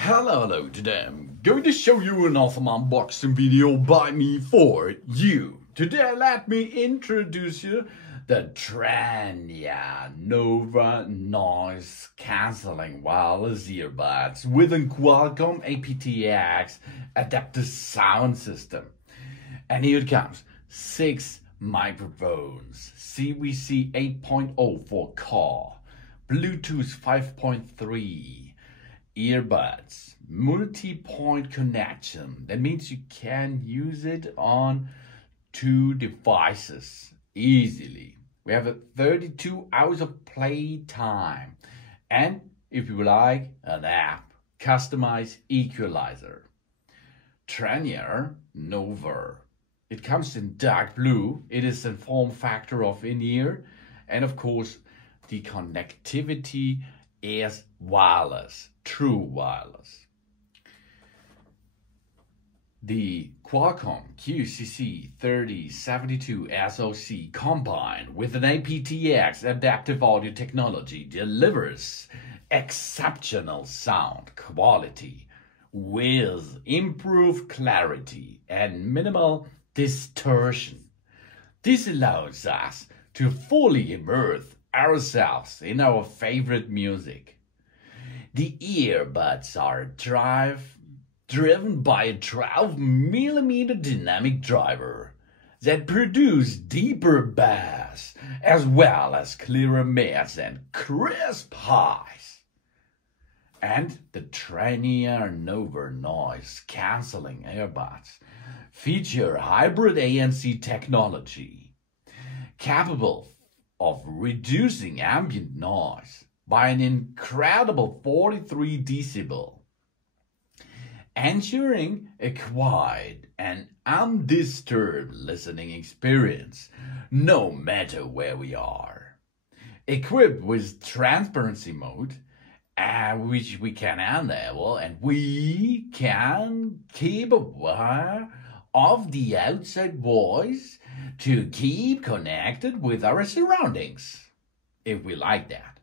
Hello, today I'm going to show you an awesome unboxing video by me for you. Today let me introduce you the Tranya Nova noise cancelling wireless earbuds with a Qualcomm aptX adaptive sound system. And here it comes, 6 microphones, CVC 8.0 for car, Bluetooth 5.3, earbuds, multi-point connection. That means you can use it on 2 devices easily. We have 32 hours of playtime, and if you like, an app, customized equalizer. Tranya Nova. It comes in dark blue. It is a form factor of in-ear, and of course the connectivity is wireless, true wireless. The Qualcomm QCC3072 SoC combined with an aptX adaptive audio technology delivers exceptional sound quality with improved clarity and minimal distortion. This allows us to fully immerse ourselves in our favorite music. The earbuds are driven by a 12mm dynamic driver that produce deeper bass as well as clearer mids and crisp highs. And the Tranya Nova noise cancelling earbuds feature hybrid ANC technology capable of reducing ambient noise by an incredible 43 decibel, ensuring a quiet and undisturbed listening experience no matter where we are. Equipped with Transparency Mode, which we can enable, and we can keep aware of the outside voice to keep connected with our surroundings, if we like that.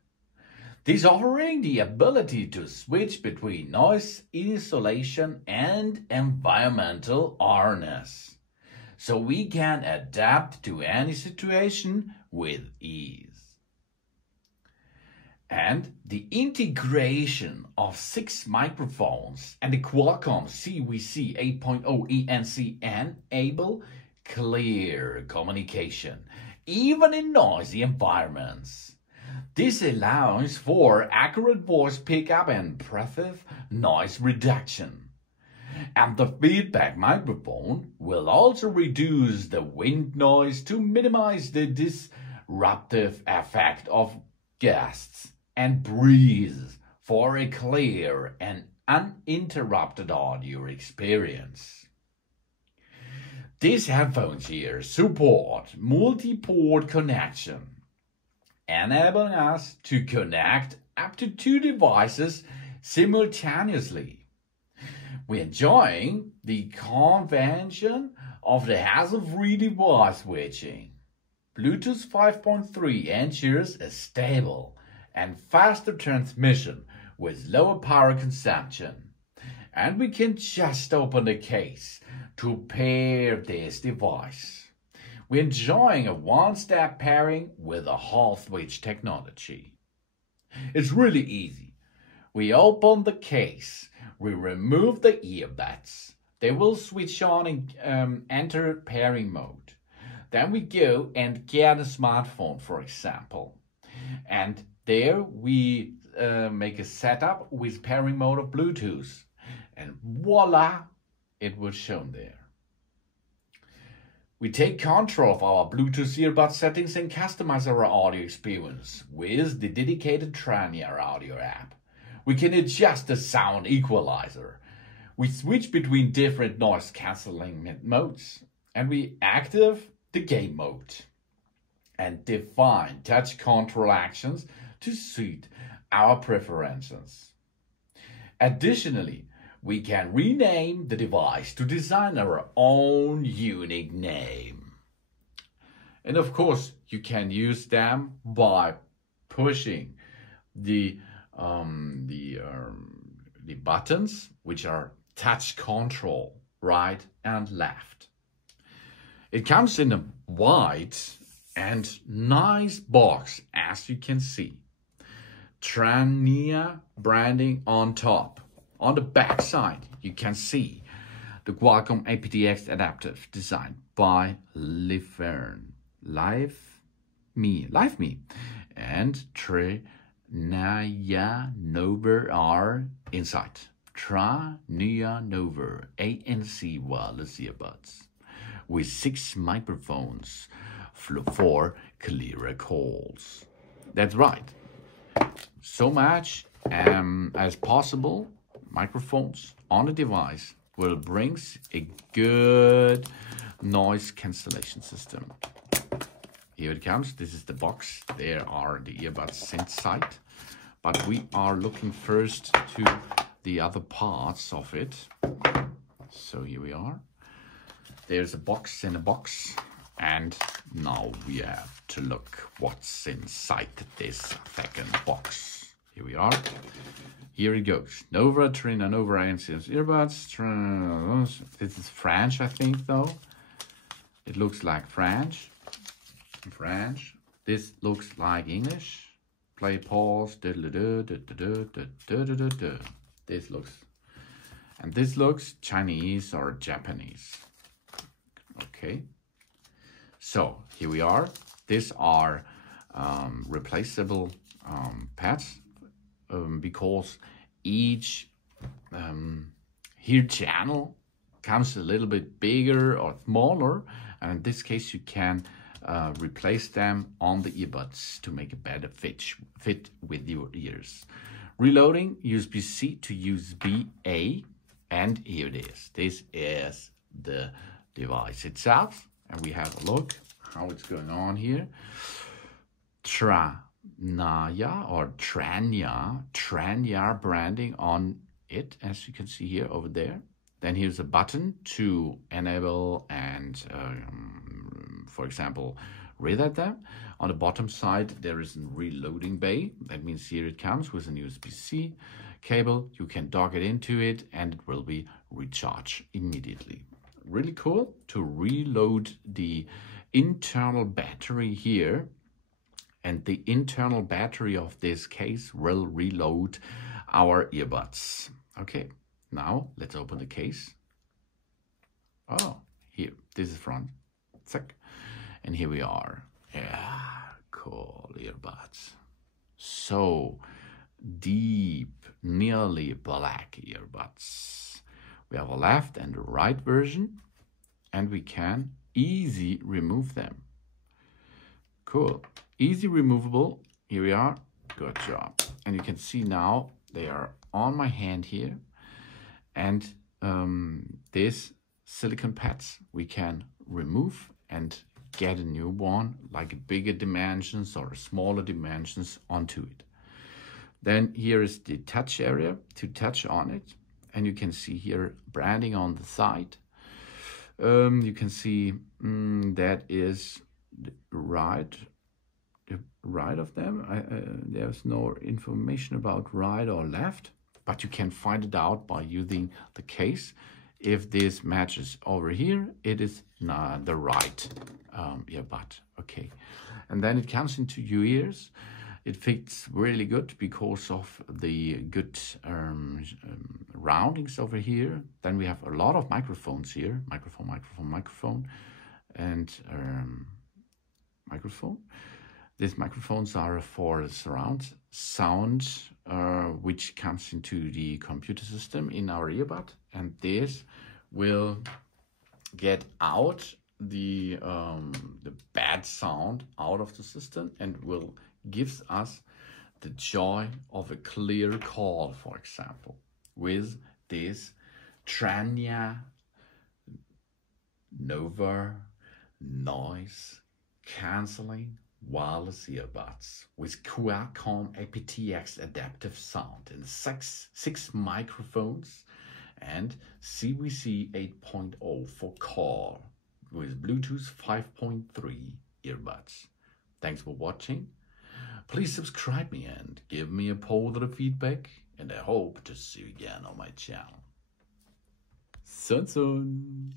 This offering the ability to switch between noise isolation and environmental awareness, so we can adapt to any situation with ease. And the integration of 6 microphones and the Qualcomm CVC 8.0 ANC enable clear communication, even in noisy environments. This allows for accurate voice pickup and impressive noise reduction. And the feedback microphone will also reduce the wind noise to minimize the disruptive effect of gusts and breeze for a clear and uninterrupted audio experience. These headphones here support multi-port connection, enabling us to connect up to 2 devices simultaneously. We're enjoying the convention of the hassle-free device switching. Bluetooth 5.3 ensures a stable and faster transmission with lower power consumption. And we can just open the case to pair this device. We're enjoying a one-step pairing with a Hall switch technology. It's really easy. We open the case, we remove the earbuds. They will switch on and enter pairing mode. Then we go and get a smartphone, for example. And there we make a setup with pairing mode of Bluetooth. And voila, it was shown there. We take control of our Bluetooth earbud settings and customize our audio experience with the dedicated Tranya audio app. We can adjust the sound equalizer. We switch between different noise cancelling modes, and we activate the game mode and define touch control actions to suit our preferences. Additionally, we can rename the device to design our own unique name. And of course, you can use them by pushing the the buttons, which are touch control, right and left. It comes in a white and nice box, as you can see. Tranya branding on top. On the back side, you can see the Qualcomm aptX adaptive designed by Liveme, and Tranya Nova are inside. Tranya Nova ANC wireless earbuds with 6 microphones for clearer calls. That's right. So much as possible microphones on a device will bring a good noise cancellation system. Here it comes. This is the box. There are the earbuds inside, but we are looking first to the other parts of it. So here we are. There's a box in a box, and now we have to look what's inside this second box. Here we are. Here it goes. Nova, Tranya Nova, ANC earbuds. This is French, I think, though. It looks like French. This looks like English. Play, pause. This looks, and this looks Chinese or Japanese. Okay. So here we are. These are replaceable pads because each here channel comes a little bit bigger or smaller, and in this case you can replace them on the earbuds to make a better fit with your ears. Reloading USB-C to USB-A, and here it is. This is the device itself, and we have a look how it's going on here. Tranya or Tranya branding on it, as you can see here over there. Then here's a button to enable and, for example, read at them. On the bottom side, there is a reloading bay. That means here it comes with an USB-C cable. You can dock it into it, and it will be recharged immediately. Really cool to reload the internal battery here. And the internal battery of this case will reload our earbuds. Okay, now let's open the case. Oh, here, this is front. Check. And here we are. Yeah, cool earbuds. So deep, nearly black earbuds. We have a left and a right version, and we can easy remove them. Cool. Easy removable. Here we are. Good job. And you can see now they are on my hand here. And these silicone pads we can remove and get a new one, like bigger dimensions or smaller dimensions onto it. Then here is the touch area to touch on it. And you can see here branding on the side. You can see that is the right of them. There's no information about right or left, but you can find it out by using the case. If this matches over here, it is not the right earbud. Okay, and then it comes into your ears. It fits really good because of the good roundings over here. Then we have a lot of microphones here. Microphone, and microphone. These microphones are for surround sound, which comes into the computer system in our earbud, and this will get out the bad sound out of the system and will gives us the joy of a clear call, for example, with this Tranya Nova noise cancelling wireless earbuds with Qualcomm aptX adaptive sound and six microphones and CVC 8.0 for call with Bluetooth 5.3 earbuds. Thanks for watching. Please subscribe me and give me a positive feedback and I hope to see you again on my channel. Sun sun.